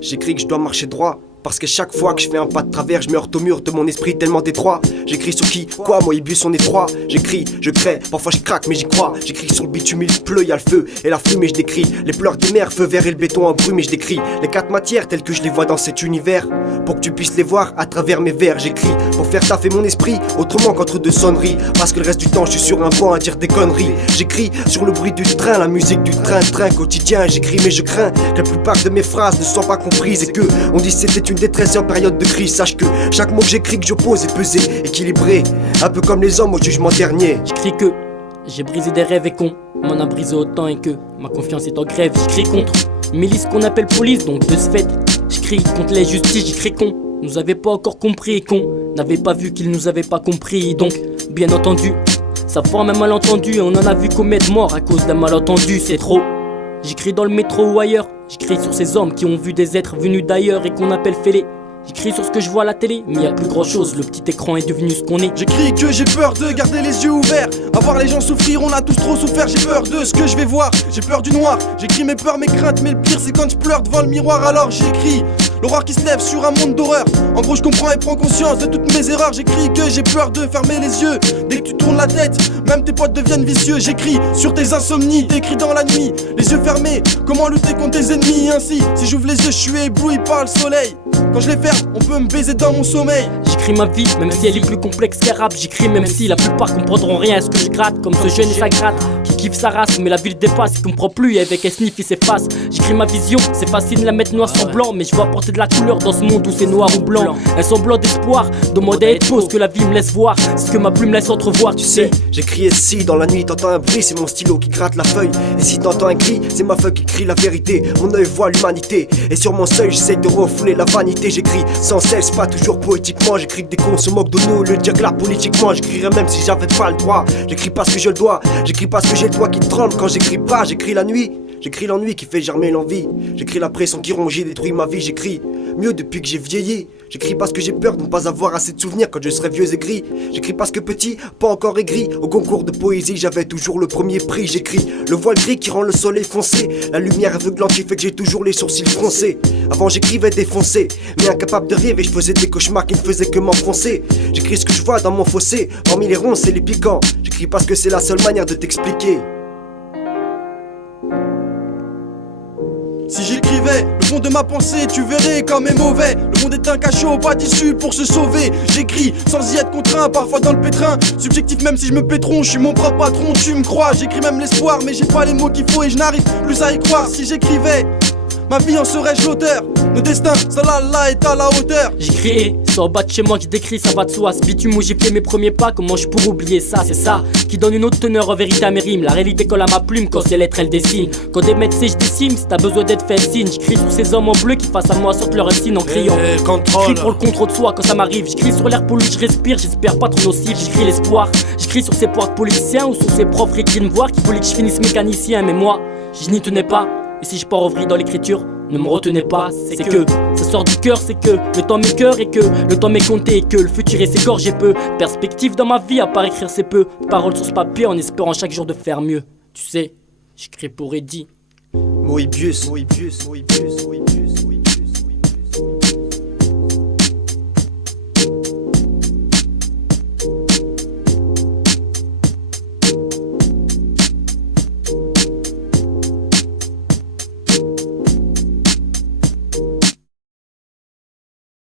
J'écris que je dois marcher droit. Parce que chaque fois que je fais un pas de travers, je me heurte au mur de mon esprit tellement détroit. J'écris sur qui, quoi, moi Ibus on est trois. J'écris, je crée, parfois je craque mais j'y crois. J'écris sur le bitume, il pleut, y'a le feu et la fumée je décris. Les pleurs des mers, feu vert et le béton en brume et je décris. Les quatre matières telles que je les vois dans cet univers. Pour que tu puisses les voir à travers mes vers. J'écris pour faire taffer mon esprit, autrement qu'entre deux sonneries. Parce que le reste du temps je suis sur un banc à dire des conneries. J'écris sur le bruit du train, la musique du train quotidien. J'écris mais je crains que la plupart de mes phrases ne soient pas comprises. Et que on dit c'était une détresse en période de crise. Sache que chaque mot que j'écris, que j'oppose est pesé, équilibré, un peu comme les hommes au jugement dernier. J'écris que j'ai brisé des rêves et qu'on m'en a brisé autant et que ma confiance est en grève. J'écris contre une milice qu'on appelle police, donc de ce fait j'écris contre les justices. J'écris qu'on nous avait pas encore compris et qu'on n'avait pas vu qu'ils nous avaient pas compris. Donc bien entendu ça forme un malentendu et on en a vu commettre mort à cause d'un malentendu. C'est trop. J'écris dans le métro ou ailleurs. J'écris sur ces hommes qui ont vu des êtres venus d'ailleurs et qu'on appelle fêlés. J'écris sur ce que je vois à la télé, mais y'a plus grand chose, le petit écran est devenu ce qu'on est. J'écris que j'ai peur de garder les yeux ouverts, à voir les gens souffrir, on a tous trop souffert. J'ai peur de ce que je vais voir, j'ai peur du noir. J'écris mes peurs, mes craintes, mais le pire c'est quand je pleure devant le miroir. Alors j'écris l'horreur qui se lève sur un monde d'horreur. En gros je comprends et prends conscience de toutes mes erreurs. J'écris que j'ai peur de fermer les yeux dès que tu tournes la tête, même tes potes deviennent vicieux. J'écris sur tes insomnies, t'écris dans la nuit, les yeux fermés, comment lutter contre tes ennemis. Ainsi, si j'ouvre les yeux je suis ébloui par le soleil. Quand je les ferme, on peut me baiser dans mon sommeil. J'écris ma vie, même si elle est plus complexe qu'arabe. J'écris même si la plupart comprendront rien à ce que je gratte. Comme ce jeune et sa gratte, qui kiffe sa race, mais la vie le dépasse, il comprend plus et avec un sniff il s'efface. J'écris ma vision, c'est facile de la mettre noir sur blanc, mais je veux apporter de la couleur dans ce monde où c'est noir ou blanc. Un semblant d'espoir, de modèle et de pause que la vie me laisse voir, ce que ma plume laisse entrevoir. Tu sais, j'écris ici dans la nuit, t'entends un bruit, c'est mon stylo qui gratte la feuille. Et si t'entends un cri, c'est ma feuille qui crie la vérité. Mon œil voit l'humanité, et sur mon seuil j'essaie de refouler la vanité. J'écris sans cesse, pas toujours poétiquement. J'écris que des cons se moquent de nous, le dire là politiquement. J'écrirais même si j'avais pas le droit. J'écris parce que je le dois, j'écris parce que j'ai le doigt qui tremble quand j'écris pas. J'écris la nuit, j'écris l'ennui qui fait germer l'envie. J'écris la pression qui ronge et détruit ma vie. J'écris mieux depuis que j'ai vieilli. J'écris parce que j'ai peur de ne pas avoir assez de souvenirs quand je serai vieux et gris. J'écris parce que petit, pas encore aigri. Au concours de poésie, j'avais toujours le premier prix. J'écris le voile gris qui rend le soleil foncé, la lumière aveuglante qui fait que j'ai toujours les sourcils froncés. Avant j'écrivais défoncé, mais incapable de rire et je faisais des cauchemars qui ne faisaient que m'enfoncer. J'écris ce que je vois dans mon fossé, hormis les ronces et les piquants. J'écris parce que c'est la seule manière de t'expliquer. Si j'écrivais le fond de ma pensée, tu verrais comme est mauvais. Le monde est un cachot, pas d'issue pour se sauver. J'écris sans y être contraint, parfois dans le pétrin. Subjectif même si je me pétronche, je suis mon propre patron, tu me crois. J'écris même l'espoir, mais j'ai pas les mots qu'il faut et je n'arrive plus à y croire. Si j'écrivais, ma vie en serais-je l'auteur? Nos destins, Salallah est à la hauteur. J'écris, c'est en bas de chez moi que je décris, ça va de soi. Ce bitume où j'ai fait mes premiers pas, comment je pourrais oublier ça? C'est ça qui donne une autre teneur en vérité à mes rimes. La réalité colle à ma plume quand ces lettres elles dessinent. Quand des maîtres je dessine, si t'as besoin d'être fait signe. J'écris sur ces hommes en bleu qui face à moi sortent leur signe en criant. J'écris pour le contrôle de soi quand ça m'arrive. J'écris sur l'air pollué, je respire, j'espère pas trop nocif. J'écris l'espoir, j'écris sur ces poires politiciens ou sur ces profs écrits de me voir qui voulaient que je finisse mécanicien. Mais moi, je n'y tenais pas. Et si je pars en vrille dans l'écriture, ne me retenez pas, c'est que ça sort du cœur, c'est que le temps m'est cœur et que le temps m'est compté et que le futur est s'égorger peu. Perspective dans ma vie, à part écrire c'est peu. Paroles sur ce papier en espérant chaque jour de faire mieux. Tu sais, j'écris pour Eddie. Moïbius, Moïbius, Moïbius, Moïbius.